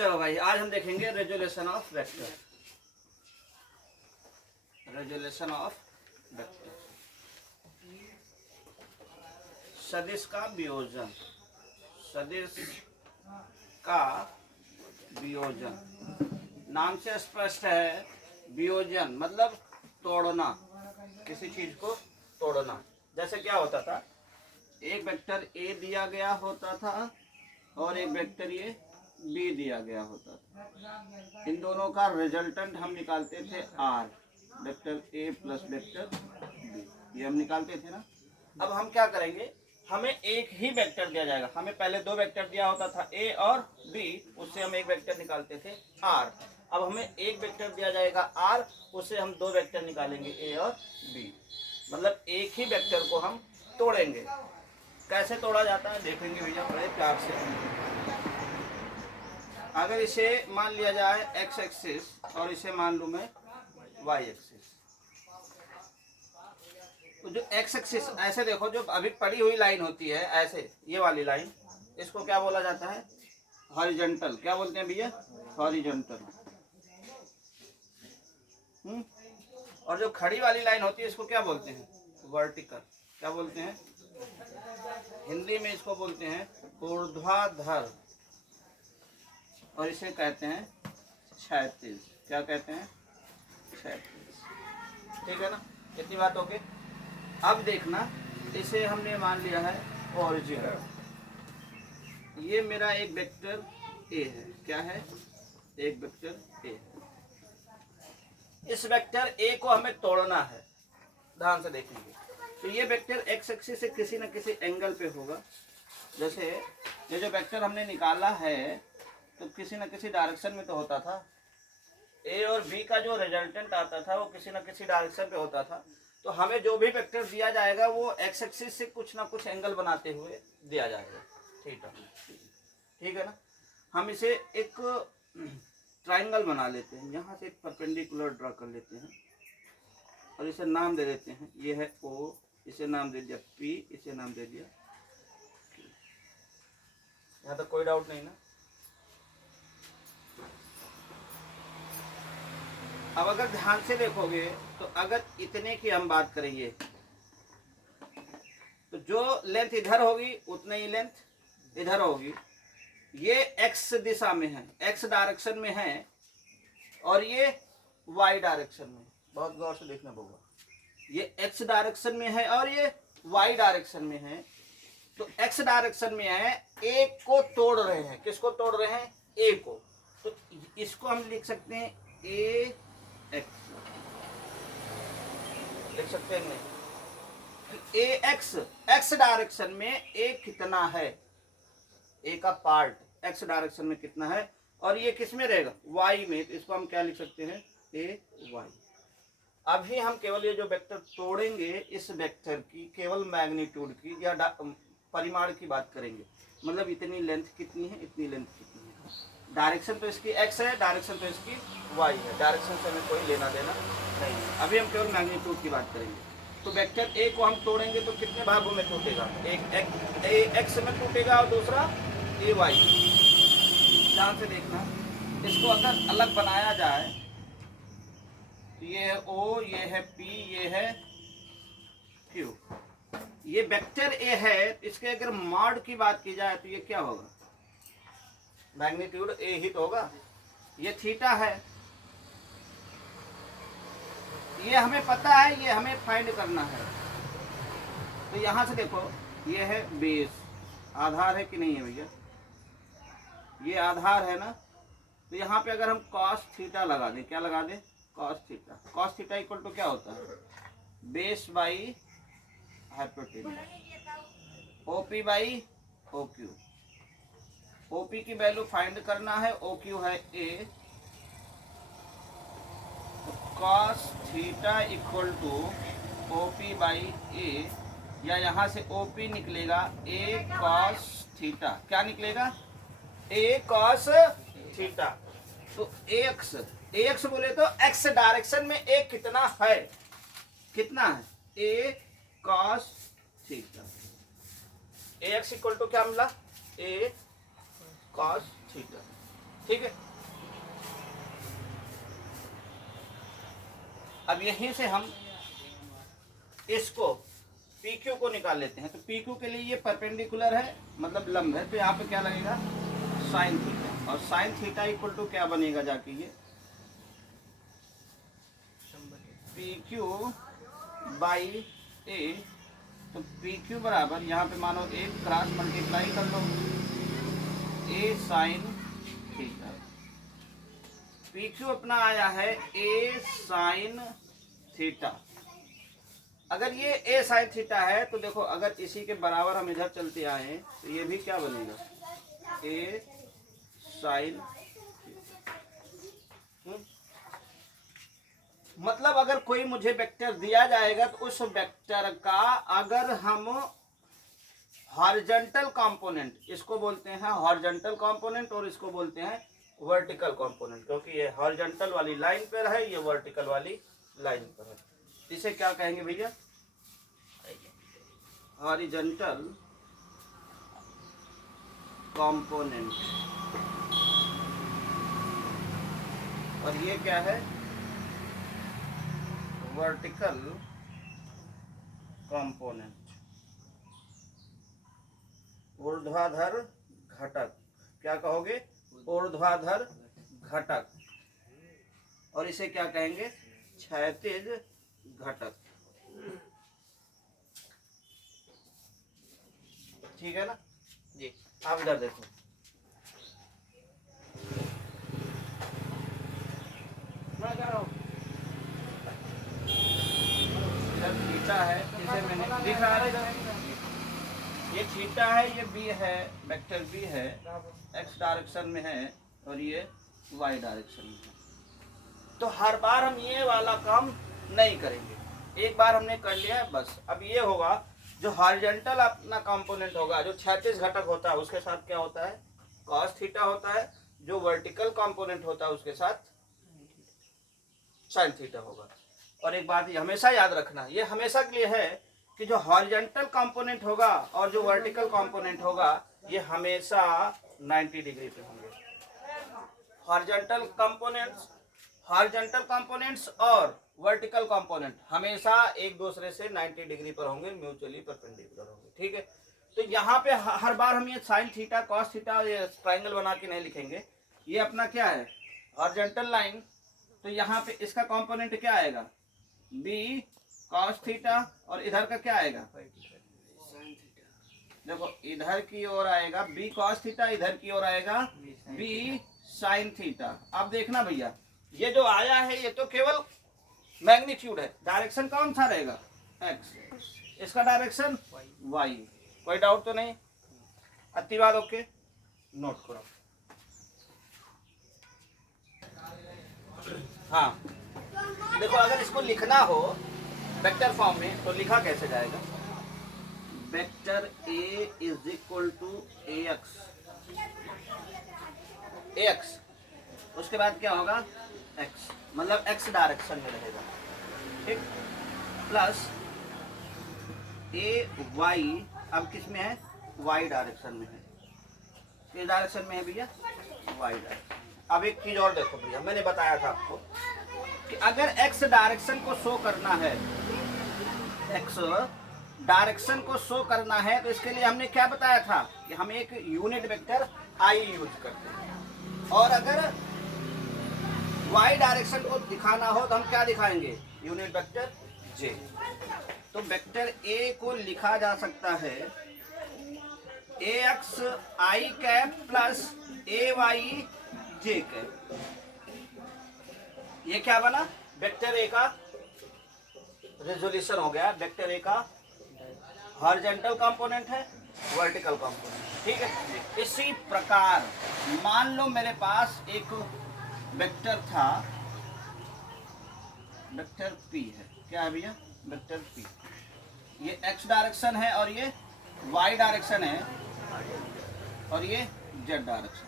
चलो भाई, आज हम देखेंगे resolution of vector. Resolution of vector, सदिश का वियोजन। सदिश का वियोजन नाम से स्पष्ट है। वियोजन मतलब तोड़ना, किसी चीज को तोड़ना। जैसे क्या होता था, एक वेक्टर ए दिया गया होता था और एक वेक्टर ये बी दिया गया होता था। इन दोनों का रिजल्टेंट हम निकालते थे R, vector A plus vector B, ये हम निकालते थे ना। अब हम क्या करेंगे, हमें एक ही वेक्टर दिया जाएगा। हमें पहले दो वेक्टर दिया होता था ए और बी, उससे हम एक वेक्टर निकालते थे आर। अब हमें एक वेक्टर दिया जाएगा आर, उससे हम दो वेक्टर निकालेंगे ए और बी। मतलब एक ही वेक्टर को हम तोड़ेंगे। कैसे तोड़ा जाता है देखेंगे भैया बड़े प्यार से। अगर इसे मान लिया जाए एक्स एक्सिस और इसे मान लूँ मैं वाई एक्सिस, तो जो एक्स एक्सिस ऐसे देखो, जो अभी पड़ी हुई लाइन होती है ऐसे, ये वाली लाइन, इसको क्या बोला जाता है? हॉरिजॉन्टल। क्या बोलते हैं भैया? हॉरिजॉन्टल। और जो खड़ी वाली लाइन होती है इसको क्या बोलते हैं? वर्टिकल। क्या बोलते हैं? हिंदी में इसको बोलते हैं ऊर्ध्वाधर, और इसे कहते हैं क्षैतिज। क्या कहते हैं? क्षैतिज। ठीक है ना, कितनी बात हो गई। अब देखना, इसे हमने मान लिया है ओरिजिन। ये मेरा एक वेक्टर ए है। क्या है? एक वेक्टर ए। इस वेक्टर ए को हमें तोड़ना है। ध्यान से देखेंगे तो ये वेक्टर एक्स एक्सिस से किसी न किसी एंगल पे होगा। जैसे ये जो वेक्टर हमने निकाला है तो किसी न किसी डायरेक्शन में तो होता था। ए और बी का जो रिजल्टेंट आता था वो किसी न किसी डायरेक्शन पे होता था। तो हमें जो भी वेक्टर दिया जाएगा वो एक्स एक्सिस से कुछ ना कुछ एंगल बनाते हुए दिया जाएगा। ठीक है ना। हम इसे एक ट्राइंगल बना लेते हैं। यहाँ से एक परपेंडिकुलर ड्रा कर लेते हैं और इसे नाम दे देते हैं। ये है ओ, इसे नाम दे दिया पी, इसे नाम दे दिया Q। यहाँ तक कोई डाउट नहीं ना। अब अगर ध्यान से देखोगे तो अगर इतने की हम बात करेंगे तो जो लेंथ इधर होगी उतनी ही लेंथ इधर होगी। ये एक्स दिशा में है, एक्स डायरेक्शन में है, और ये वाई डायरेक्शन में। बहुत गौर से देखना होगा। ये एक्स डायरेक्शन में है और ये वाई डायरेक्शन में है। तो एक्स डायरेक्शन में है, ए को तोड़ रहे हैं। किसको तोड़ रहे हैं? ए को। तो इसको हम लिख सकते हैं ए एक्स, लिख सकते हैं नहीं। ए एक्स, एक्स डायरेक्शन में ए कितना है, ए का पार्ट एक्स डायरेक्शन में कितना है, और ये किस में रहेगा? वाई में। तो इसको हम क्या लिख सकते हैं? ए वाई। अभी हम केवल ये जो वेक्टर तोड़ेंगे, इस वेक्टर की केवल मैग्नीट्यूड की या परिमाण की बात करेंगे। मतलब इतनी लेंथ कितनी है, इतनी लेंथ कितनी है। डायरेक्शन तो इसकी एक्स है, डायरेक्शन तो इसकी वाई है। डायरेक्शन से हमें कोई लेना देना नहीं है। अभी हम केवल मैग्नीट्यूड की बात करेंगे। तो वेक्टर ए को हम तोड़ेंगे तो कितने भागों में टूटेगा? एक एक्स में टूटेगा और दूसरा ए वाई। ध्यान से देखना, इसको अगर अलग बनाया जाए, ये है ओ, ये है पी, ये है क्यू। ये वेक्टर ए है, इसके अगर मॉड की बात की जाए तो ये क्या होगा? मैग्नीट्यूड ए ही तो होगा। ये थीटा है, ये हमें पता है, ये हमें फाइंड करना है। तो यहां से देखो, ये है बेस, आधार है कि नहीं है भैया? ये आधार है ना। तो यहाँ पे अगर हम कॉस थीटा लगा दें, क्या लगा दें? Cos theta. Cos theta equal to क्या होता है? Base by hypotenuse, OP by OQ. OP की वैल्यू फाइंड करना है, ओक्यू है A. Cos theta equal to OP by A, या यहाँ से ओपी निकलेगा ए कॉस थीटा। क्या निकलेगा? ए कॉस थीटा। तो एक्स, एक्स बोले तो एक्स डायरेक्शन में ए कितना है? कितना है? A cos theta. A x equal to क्या मिला? A cos theta. ठीक है। अब यहीं से हम इसको PQ को निकाल लेते हैं। तो PQ के लिए ये परपेंडिकुलर है, मतलब लंब है, तो यहाँ पे क्या लगेगा साइन थीटा, और साइन थीटा इक्वल टू क्या बनेगा जाके ये PQ बाई A। तो PQ बराबर यहाँ पे मानो एक क्रॉस मल्टीप्लाई कर लो A साइन थीटा। PQ अपना आया है A साइन थीटा। अगर ये A साइन थीटा है तो देखो, अगर इसी के बराबर हम इधर चलते आए तो ये भी क्या बनेगा A साइन। मतलब अगर कोई मुझे वेक्टर दिया जाएगा तो उस वेक्टर का अगर हम हॉरिजॉन्टल कंपोनेंट, इसको बोलते हैं हॉरिजॉन्टल कंपोनेंट और इसको बोलते हैं वर्टिकल कंपोनेंट, क्योंकि ये हॉरिजॉन्टल वाली लाइन पर है, ये वर्टिकल वाली लाइन पर है। इसे क्या कहेंगे भैया, हॉरिजॉन्टल कंपोनेंट, और ये क्या है वर्टिकल कंपोनेंट, ऊर्ध्वाधर घटक। क्या कहोगे, ऊर्ध्वाधर घटक, और इसे क्या कहेंगे क्षैतिज घटक। ठीक है ना जी। आप इधर देखो, मैं कह रहा हूँ इधर थीटा है, इसे मैंने दिख रहा है, ये थीटा है, ये बी है, वेक्टर बी है, एक्स डायरेक्शन में है और ये वाई डायरेक्शन में है। तो हर बार हम ये वाला काम नहीं करेंगे, एक बार हमने कर लिया बस। अब ये होगा जो हॉरिजॉन्टल अपना कंपोनेंट होगा, जो क्षैतिज घटक होता है उसके साथ क्या होता है कॉस थीटा होता है, जो वर्टिकल कंपोनेंट होता है उसके साथ साइन थीटा होगा। और एक बात ये हमेशा याद रखना, ये हमेशा के लिए है कि जो हॉरिजॉन्टल कंपोनेंट होगा और जो वर्टिकल कंपोनेंट होगा ये हमेशा 90 डिग्री पे होंगे। हॉरिजॉन्टल कंपोनेंट्स और वर्टिकल कंपोनेंट हमेशा एक दूसरे से 90 डिग्री पर होंगे, म्यूचुअली परपेंडिकुलर होंगे। ठीक है, तो यहाँ पे हर बार हम ये साइन थीटा कॉस थीटा ये ट्राइंगल बना के नहीं लिखेंगे। ये अपना क्या है हॉरिजॉन्टल लाइन, तो यहाँ पे इसका कंपोनेंट क्या आएगा बी कॉस थीटा, और इधर का क्या आएगा देखो इधर की ओर आएगा बी कॉस थीटा, इधर की ओर आएगा बी साइन थीटा। अब देखना भैया ये जो आया है ये तो केवल मैग्नीट्यूड है, डायरेक्शन कौन सा रहेगा एक्स, इसका डायरेक्शन वाई। कोई डाउट तो नहीं, अति बात ओके, नोट करो। हाँ देखो, अगर इसको लिखना हो वेक्टर फॉर्म में तो लिखा कैसे जाएगा, vector A is equal to X, उसके बाद क्या होगा एक्स, मतलब एक्स डायरेक्शन में रहेगा, ठीक, प्लस ए वाई, अब किस में है वाई डायरेक्शन में है, किस डायरेक्शन में है भैया वाई डायरेक्शन। अब एक चीज और देखो भैया, मैंने बताया था आपको कि अगर एक्स डायरेक्शन को शो करना है, एक्स डायरेक्शन को शो करना है, तो इसके लिए हमने क्या बताया था कि हम एक यूनिट वेक्टर आई यूज करते हैं, और अगर वाई डायरेक्शन को दिखाना हो तो हम क्या दिखाएंगे यूनिट वेक्टर जे। तो वेक्टर ए को लिखा जा सकता है ए x i cap plus A Y J cap. ये क्या बना वेक्टर ए का रेजोल्यूशन हो गया, वेक्टर ए का हॉरिजॉन्टल कंपोनेंट है, वर्टिकल कंपोनेंट। ठीक है, इसी प्रकार मान लो मेरे पास एक वेक्टर था, वेक्टर पी है, क्या है भैया वेक्टर पी, ये एक्स डायरेक्शन है और ये वाई डायरेक्शन है और ये जेड डायरेक्शन।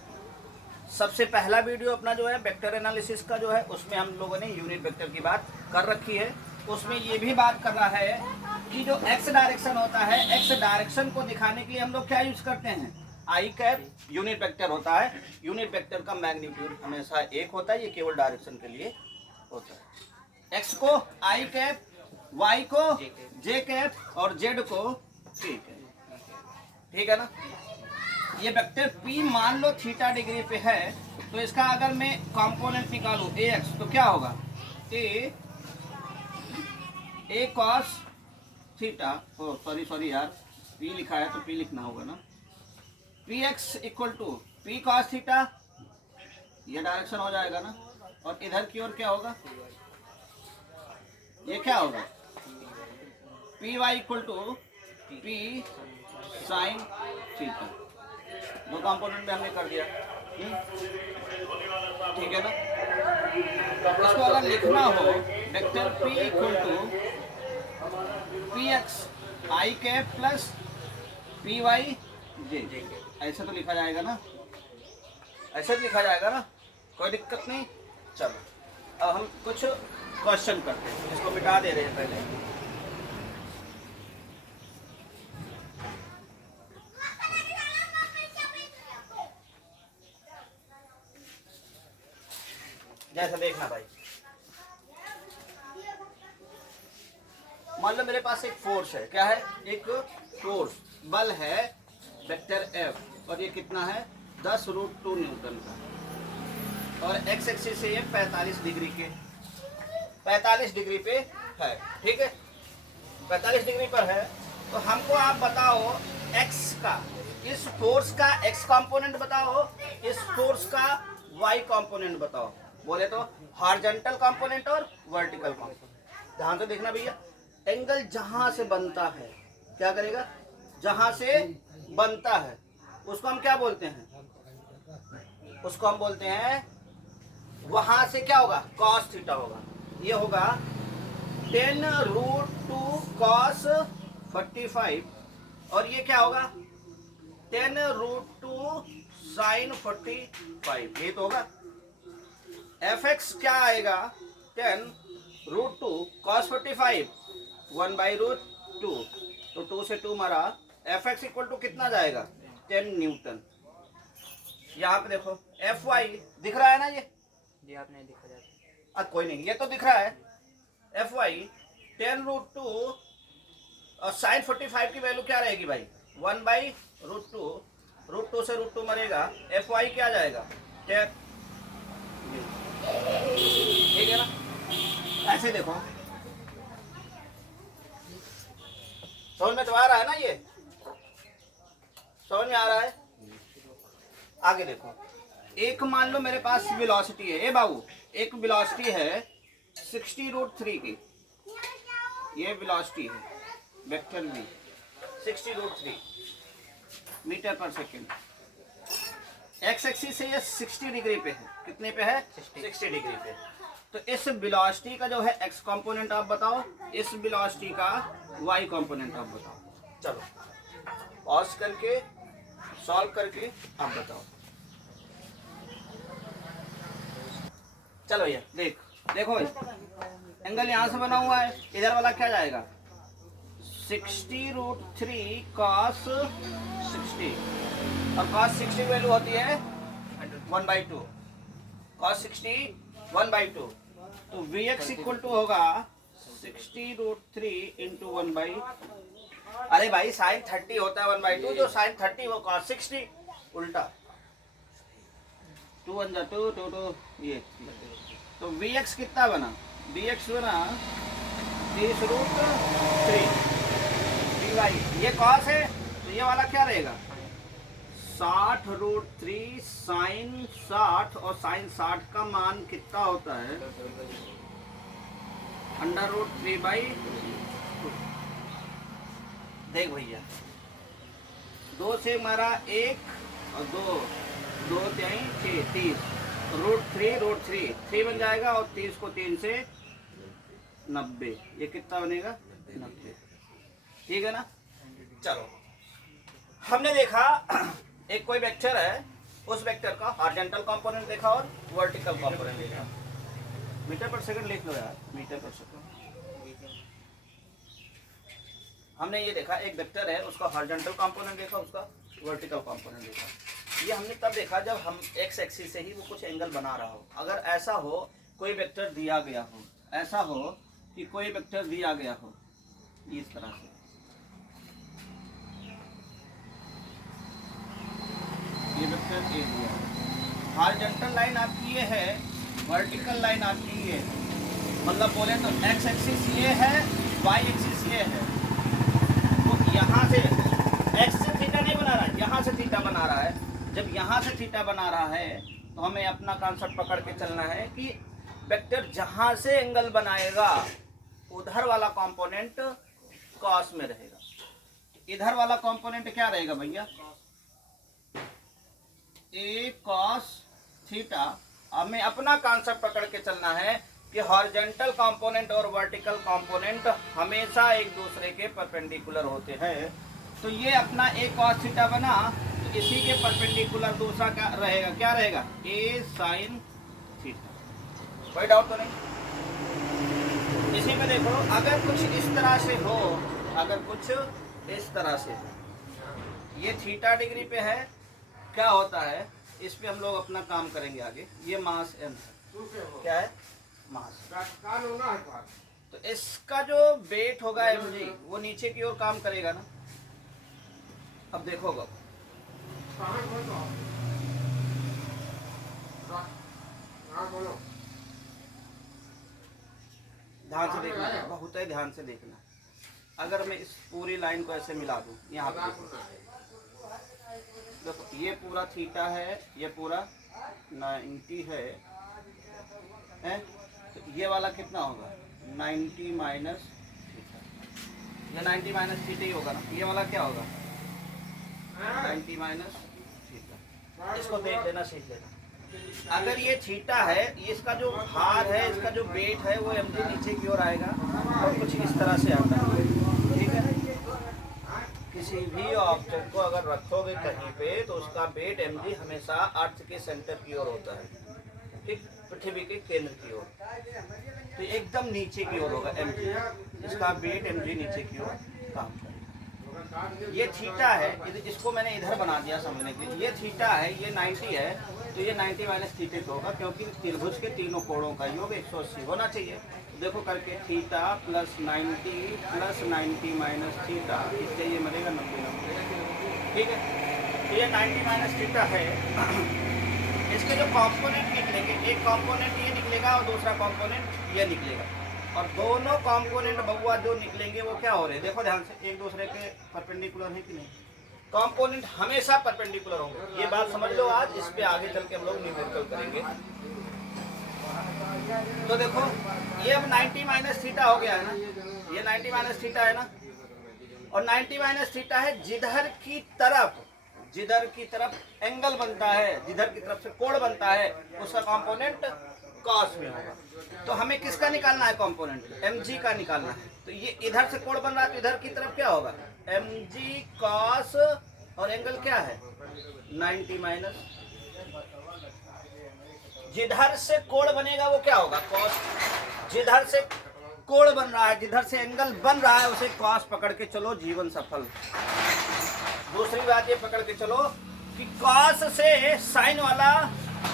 सबसे पहला वीडियो अपना जो है वेक्टर एनालिसिस का जो है उसमें हम लोगों ने यूनिट वेक्टर की बात कर रखी है, उसमें ये भी बात कर रहा है कि जो एक्स डायरेक्शन होता है, एक्स डायरेक्शन को दिखाने के लिए हम लोग क्या यूज करते हैं आई कैप, यूनिट वेक्टर होता है। यूनिट वेक्टर का मैग्नीट्यूड हमेशा एक होता है, ये केवल डायरेक्शन के लिए होता है। एक्स को आई कैप, वाई को जे कैप और जेड को के कैप। ठीक है ना। ये वेक्टर P मान लो थीटा डिग्री पे है, तो इसका अगर मैं कंपोनेंट निकालूं ax तो क्या होगा, a cos थीटा, सॉरी यार P लिखा है तो P लिखना होगा ना, px equal to p cos थीटा, ये डायरेक्शन हो जाएगा ना, और इधर की ओर क्या होगा, ये क्या होगा, P Y equal to P sine theta. दो कंपोनेंट में हमने कर दिया। ठीक है ना। इसको अगर लिखना हो vector P equal to P x i cap plus P y j, ऐसा तो लिखा जाएगा ना, ऐसे लिखा जाएगा ना, कोई दिक्कत नहीं। चलो अब हम कुछ क्वेश्चन करते हैं, इसको मिटा दे रहे हैं पहले। जैसा देखना भाई, मान लो मेरे पास एक फोर्स है, क्या है, एक फोर्स बल है वेक्टर F, और ये कितना है 10√2 न्यूटन का, और एक्स एक्सिस से ये 45 डिग्री के 45 डिग्री पे है। ठीक है, 45 डिग्री पर है, तो हमको आप बताओ x का, इस फोर्स का x कंपोनेंट बताओ, इस फोर्स का y कंपोनेंट बताओ। बोले तो हॉरिजॉन्टल कंपोनेंट और वर्टिकल कंपोनेंट। ध्यान से देखना भैया, एंगल जहां से बनता है, क्या करेगा, जहां से बनता है उसको हम क्या बोलते हैं, उसको हम बोलते हैं, वहां से क्या होगा, cos थीटा होगा। ये होगा 10√2 cos 45, और ये क्या होगा 10√2 sin 45, ये तो होगा। fx क्या आएगा 10√2 cos 45 1/√2, तो 2 से 2 मारा, fx इक्वल टू कितना जाएगा 10 न्यूटन। यहाँ पे देखो fy दिख रहा है ना, ये जी आपने दिखा जाता, कोई नहीं, ये तो दिख रहा है। fy 10√2 और sin 45 की वैल्यू क्या रहेगी भाई 1/√2, √2 से √2 मरेगा, fy क्या जाएगा 10। ठीक है ना। ऐसे देखो, समझ में तो आ रहा है ना, ये समझ में आ रहा है। आगे देखो, एक मान लो मेरे पास वेलोसिटी है, ए बाबू एक वेलोसिटी है 60√3 की, ये वेलोसिटी है वेक्टर v 60√3 मीटर पर सेकेंड। एक्स एक्सिस से ये 60 डिग्री पे है, कितने पे है 60 डिग्री पे। तो इस वेलोसिटी का जो है x कंपोनेंट आप बताओ, इस वेलोसिटी का y कंपोनेंट आप बताओ। चलो पॉज करके सॉल्व करके आप बताओ। चलो भैया देखो एंगल यहाँ से बना हुआ है, इधर वाला क्या जाएगा 60√3 cos 60, और cos 60 वैल्यू होती है 1/2, cos 60 1/2, तो Vx इक्वल टू होगा 60√3 इंटू 1/, अरे भाई sin 30 होता है 1/2, जो sin 30 वो cos 60 उल्टा 2 1 2 2 2, ये तो Vx कितना बना, Vx बना 30√3, Vy ये cos है, तो ये वाला क्या रहेगा 60√3 sin 60, और sin 60 का मान कितना होता है √3/2। देख भैया 2 से मारा 1 और 2 2 3 6 30, √3 3 बन जाएगा, और 30 को 3 से 90, ये कितना बनेगा 90। ठीक है ना। चलो हमने देखा एक कोई वेक्टर है, उस वेक्टर का हॉरिजॉन्टल कंपोनेंट देखा और वर्टिकल कंपोनेंट देखा। मीटर पर सेकंड लिख लो यार, मीटर पर सेकंड। हमने ये देखा एक वेक्टर है, उसका हॉरिजॉन्टल कंपोनेंट देखा, उसका वर्टिकल कंपोनेंट देखा। ये हमने तब देखा जब हम एक्स एक्सिस से ही वो कुछ एंगल बना रहा हो। अगर ऐसा हो कोई वेक्टर दिया गया हो, ऐसा हो कि कोई वेक्टर दिया गया हो इस तरह से, ये वेक्टर ए दिया है, हॉरिजॉन्टल लाइन आपकी ये है, वर्टिकल लाइन आपकी ये है, मतलब बोले तो एक्स एक्सिस ये है, वाई एक्सिस ये है। तो यहाँ से एक्स से थीटा नहीं बना रहा है, यहाँ से थीटा बना रहा है। जब यहाँ से थीटा बना रहा है तो हमें अपना कॉन्सेप्ट पकड़ के चलना है कि वेक्टर जहाँ से एंगल बनाएगा उधर वाला कंपोनेंट कॉस में रहेगा। इधर वाला कंपोनेंट क्या रहेगा भैया, ए कॉस थीटा। हमें अपना कॉन्सेप्ट पकड़ के चलना है कि हॉरिजॉन्टल कंपोनेंट और वर्टिकल कंपोनेंट हमेशा एक दूसरे के परपेंडिकुलर होते हैं। तो ये अपना ए कॉस थीटा बना, तो इसी के परपेंडिकुलर दूसरा क्या रहेगा, क्या रहेगा, ए साइन थीटा। कोई डाउट तो नहीं। इसी में देखो, अगर कुछ इस तरह से हो, अगर कुछ इस तरह से हो, ये थीटा डिग्री पे है, क्या होता है इस पे हम लोग अपना काम करेंगे आगे। ये मास एम है, क्या है, मास। तो इसका जो वेट होगा एम जी, वो नीचे की ओर काम करेगा ना। अब देखोगा, ध्यान से देखना, बहुत ही ध्यान से देखना। अगर मैं इस पूरी लाइन को ऐसे मिला दूं, यहाँ पे देखो, ये पूरा थीटा है, ये पूरा 90 है, तो ये वाला कितना होगा, 90 माइनस थीटा। ये 90 माइनस थीटा ही होगा ना। ये वाला क्या होगा, 90 माइनस थीटा। इसको देख लेना, सीख लेना। अगर ये थीटा है, इसका जो भार है, इसका जो वेट है, वो एम जी नीचे की ओर आएगा और कुछ इस तरह से आता है, ठीक है। किसी भी ऑब्जेक्ट को अगर रखोगे कहीं पे, तो उसका वेट एम जी हमेशा अर्थ के सेंटर की ओर होता है, ठीक, पृथ्वी के केंद्र की ओर। तो एकदम नीचे की ओर होगा एम जी, इसका वेट एम जी नीचे की ओर काम करेगा। ये थीटा है, इसको मैंने इधर बना दिया समझने के लिए। ये थीटा है, ये 90 है, तो ये 90 माइनस थीटा होगा, क्योंकि त्रिभुज के तीनों कोणों का योग 180 होना चाहिए। देखो करके, थीटा प्लस 90 माइनस थीटा, इससे ये मिलेगा 90, ठीक है। तो ये 90 माइनस थीटा है। इसके जो कॉम्पोनेंट निकलेंगे, एक कॉम्पोनेंट ये निकलेगा और दूसरा कॉम्पोनेंट ये निकलेगा, और दोनों कंपोनेंट बबुआ जो निकलेंगे वो क्या हो रहे हैं, देखो ध्यान से, एक दूसरे के परपेंडिकुलर है कि नहीं। कंपोनेंट हमेशा परपेंडिकुलर होंगे, ये बात समझ लो आज। इस पे आगे चल के हम लोग न्यूमेरिकल करेंगे। तो देखो, ये अब 90 माइनस थीटा हो गया है ना, ये 90 माइनस थीटा है ना, और 90 माइनस थीटा है जिधर की तरफ एंगल बनता है, जिधर की तरफ से कोण बनता है, उसका कंपोनेंट कॉस में होगा। तो हमें किसका निकालना है कंपोनेंट, mg का निकालना है। तो ये इधर से कोण बन रहा है, तो इधर की तरफ क्या होगा, mg cos, और एंगल क्या है 90 माइनस। जिधर से कोण बनेगा वो क्या होगा, cos। जिधर से कोण बन रहा है, जिधर से एंगल बन रहा है, उसे cos पकड़ के चलो, जीवन सफल। दूसरी बात ये पकड़ के चलो कि cos से साइन वाला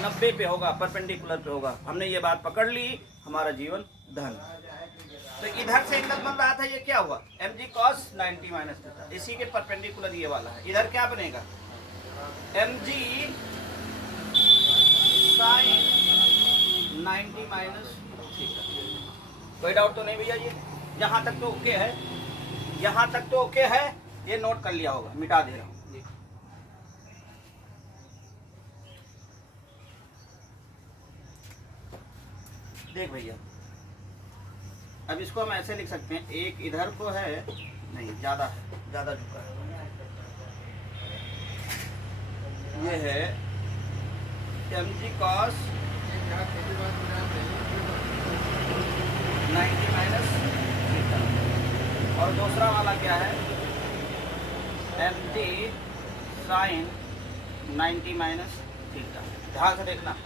90 पे होगा, परपेंडिकुलर पे होगा। हमने ये बात पकड़ ली, हमारा जीवन धन। तो इधर से एंगल बन रहा था, ये क्या हुआ, mg cos 90 माइनस थीटा, इसी के परपेंडिकुलर ये वाला है। इधर क्या बनेगा, mg sin 90 माइनस थीटा। कोई डाउट तो नहीं भैया, ये यहाँ तक तो ओके है, यहाँ तक तो ओके है। ये नोट कर लिया होगा, मिटा दे रहा हूँ। देख भैया, अब इसको हम ऐसे लिख सकते हैं, एक इधर को है, नहीं ज्यादा है, ज्यादा झुका है, ये है mg cos 90 माइनस थीटा, और दूसरा वाला क्या है, mg sin 90 माइनस थीटा। ध्यान से देखना,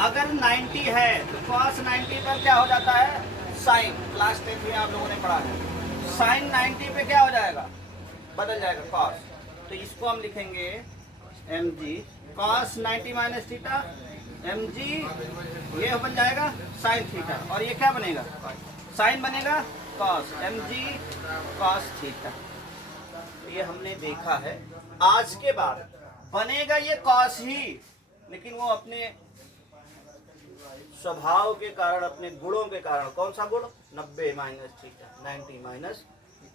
अगर 90 है तो cos 90 पर क्या हो जाता है, साइन। क्लास 10 में आप लोगों ने पढ़ा है, साइन 90 पे क्या हो जाएगा, बदल जाएगा cos। तो इसको हम लिखेंगे mg cos 90 minus theta mg ये बन जाएगा साइन थीटा, और ये क्या बनेगा, साइन बनेगा कॉस, mg कॉस थीटा। ये हमने देखा है। आज के बाद बनेगा ये कॉस ही, लेकिन वो अपने स्वभाव के कारण, अपने गुणों के कारण, कौन सा गुण, 90 माइनस थीटा, 90 माइनस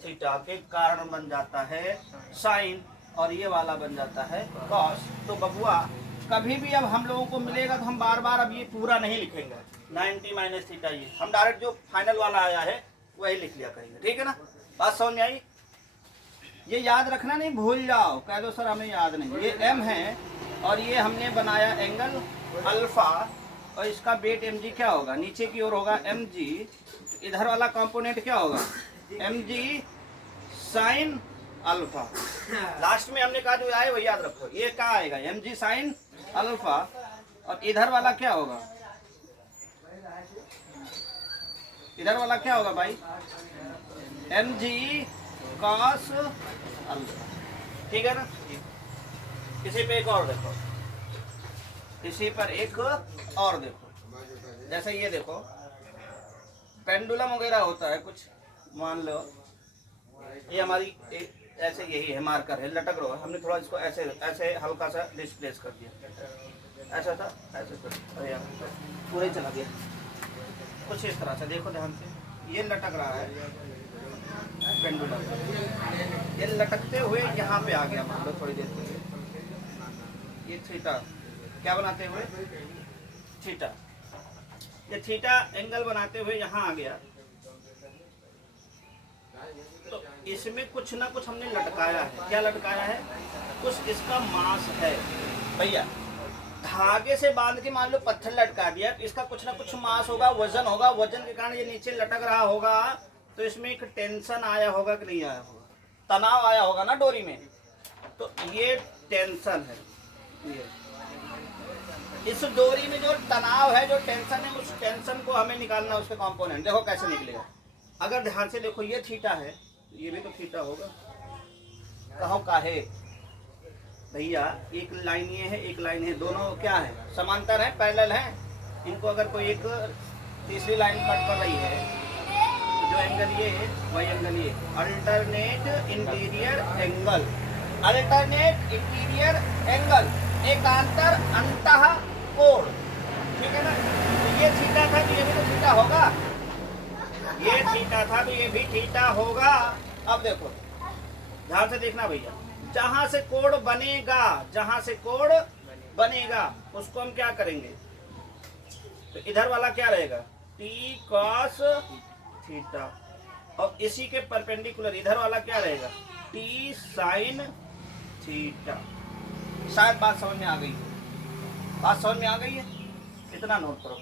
थीटा के कारण बन जाता है साइन, और ये वाला बन जाता है कॉस। तो बबुआ कभी भी अब हम लोगों को मिलेगा तो हम बार बार अब ये पूरा नहीं लिखेंगे, 90 माइनस थीटा, ये हम डायरेक्ट जो फाइनल वाला आया है वही लिख लिया करेंगे, ठीक है ना। बात समझ में आई। ये याद रखना नहीं, भूल जाओ, कह दो सर हमें याद नहीं। ये m है और ये हमने बनाया एंगल अल्फा, और इसका वेट mg क्या होगा, नीचे की ओर होगा mg, इधर वाला कंपोनेंट क्या होगा, mg साइन अल्फा। लास्ट में हमने कहा जो आए वही याद रखो, ये क्या आएगा, mg साइन अल्फा, और इधर वाला क्या होगा, इधर वाला क्या होगा भाई, mg कॉस अल्फा, ठीक है ना। इसी पे एक और देखो, इसी पर एक और देखो, जैसे ये देखो पेंडुलम वगैरह होता है कुछ, मान लो ये हमारी ऐसे यही है, मार्कर है, लटक रहा है, हमने थोड़ा इसको ऐसे ऐसे हल्का सा डिस्प्लेस कर दिया, ऐसा था ऐसे कर, अरे यार पूरा ही चला गया, कुछ इस तरह से देखो ध्यान से, ये लटक रहा है पेंडुलम, ये लटकते हुए यहाँ पे आ गया, मान लो थोड़ी देर के लिए, ये थीटा क्या बनाते हुए, थीटा, ये थीटा एंगल बनाते हुए यहाँ आ गया, तो इसमें कुछ ना कुछ हमने लटकाया है। क्या लटकाया है, कुछ इसका मास है भैया, धागे से बांध के मान लो पत्थर लटका दिया, इसका कुछ ना कुछ मास होगा, वजन होगा, वजन के कारण ये नीचे लटक रहा होगा, तो इसमें एक टेंशन आया होगा कि नहीं आया होगा, तनाव आया होगा ना डोरी में, तो ये टेंशन है। ये इस डोरी में जो तनाव है, जो टेंशन है, उस टेंशन को हमें निकालना, उसके कंपोनेंट देखो कैसे निकलेगा। अगर ध्यान से देखो ये थीटा है, ये भी तो थीटा होगा, कहो काहे भैया, एक लाइन ये है एक लाइन है, दोनों क्या है, समांतर है, पैरेलल है, इनको अगर कोई एक तीसरी लाइन कट कर रही है, तो जो एंगल ये है वही एंगल ये, alternate interior angle, alternate interior angle, एकांतर अंतः कोण, ठीक है ना। तो ये थीटा था तो ये भी तो थीटा होगा, ये थीटा था तो ये भी थीटा होगा। अब देखो ध्यान से देखना भैया, जहां से कोण बनेगा, जहां से कोण बनेगा उसको हम क्या करेंगे, तो इधर वाला क्या रहेगा, t cos थीटा, और इसी के परपेंडिकुलर इधर वाला क्या रहेगा, t sin थीटा। शायद बात समझ में आ गई, बात समझ में आ गई है, इतना नोट करो।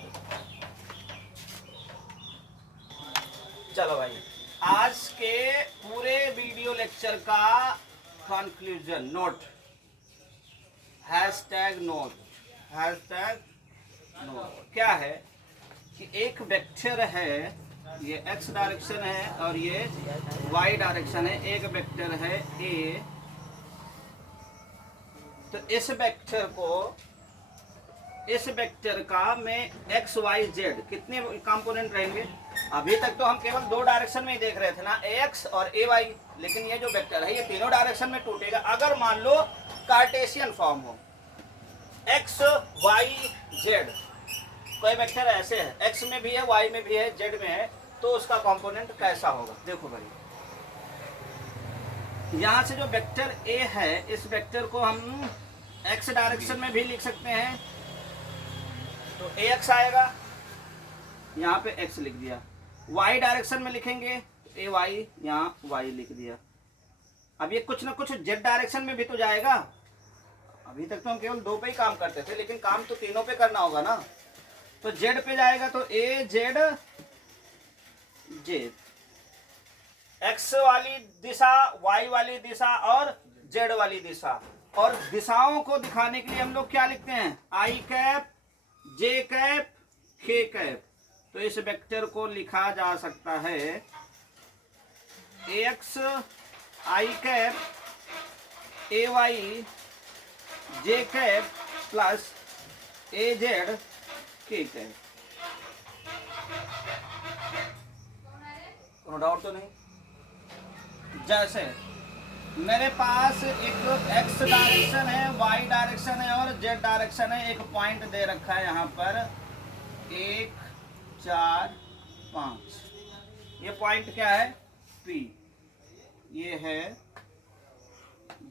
चलो भाई, आज के पूरे वीडियो लेक्चर का conclusion note, hashtag note, hashtag note क्या है कि एक वेक्टर है, ये x डायरेक्शन है और ये y डायरेक्शन है, एक वेक्टर है a, तो इस वेक्टर को, इस वेक्टर का में x y z कितने कंपोनेंट रहेंगे। अभी तक तो हम केवल दो डायरेक्शन में ही देख रहे थे ना, ax और ay, लेकिन ये जो वेक्टर है ये तीनों डायरेक्शन में टूटेगा। अगर मान लो कार्टेशियन फॉर्म हो, x y z, कोई वेक्टर ऐसे है, x में भी है, y में भी है, z में है, तो उसका कंपोनेंट कैसा होगा। देखो भाई, यहाँ से जो वेक्टर a है, इस वेक्टर को हम x डायरेक्शन में भी लिख सकते हैं, तो ax आएगा, यहाँ पे x लिख दिया। y डायरेक्शन में लिखेंगे तो ay, यहाँ y लिख दिया। अब ये कुछ ना कुछ z डायरेक्शन में भी तो जाएगा। अभी तक तो हम केवल दो पे ही काम करते थे, लेकिन काम तो तीनों पे करना होगा ना, तो z पे जाएगा तो a z z, x वाली दिशा, y वाली दिशा और z वाली दिशा। और दिशाओं को दिखाने के लिए हम लोग क्या लिखते हैं, i cap, j cap, k cap. तो इस वेक्टर को लिखा जा सकता है ax i cap ay j cap plus A Z के कैप। कोनो डाउट तो नहीं? जैसे मेरे पास एक एक्स डायरेक्शन है, वाई डायरेक्शन है और जेड डायरेक्शन है। एक पॉइंट दे रखा है यहाँ पर 1 4 5। ये पॉइंट क्या है? P। ये है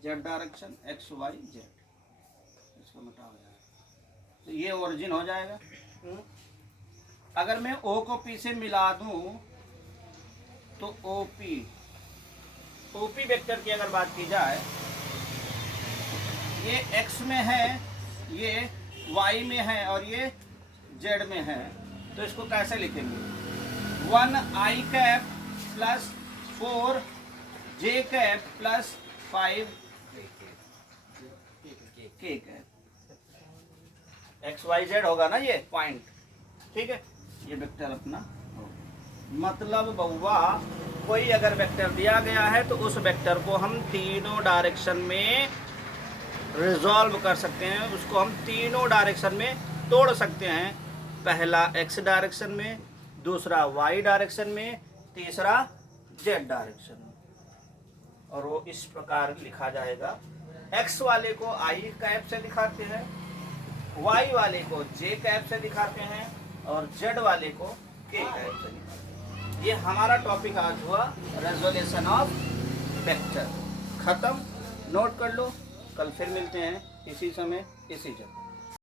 Z direction, X Y Z. इसको मिटा हो जाएगा तो ये ओरिजिन हो जाएगा। अगर मैं O को P से मिला दूं तो OP वेक्टर की अगर बात की जाए, ये x में है, ये y में है और ये z में है, तो इसको कैसे लिखेंगे? 1i cap plus 4j cap plus 5k cap. x y z होगा ना ये पॉइंट, ठीक है। ये वेक्टर अपना मतलब बउआ कोई अगर वेक्टर दिया गया है तो उस वेक्टर को हम तीनों डायरेक्शन में रिजॉल्व कर सकते हैं, उसको हम तीनों डायरेक्शन में तोड़ सकते हैं। पहला x डायरेक्शन में, दूसरा y डायरेक्शन में, तीसरा z डायरेक्शन में। और वो इस प्रकार लिखा जाएगा। x वाले को i कैप से दिखाते हैं, y वाले को j कैप से दिखाते हैं और z वाले को k कैप से दिखाते हैं। ये हमारा टॉपिक आज हुआ रेजोल्यूशन ऑफ वेक्टर। खत्म, नोट कर लो। कल फिर मिलते हैं इसी समय इसी जगह।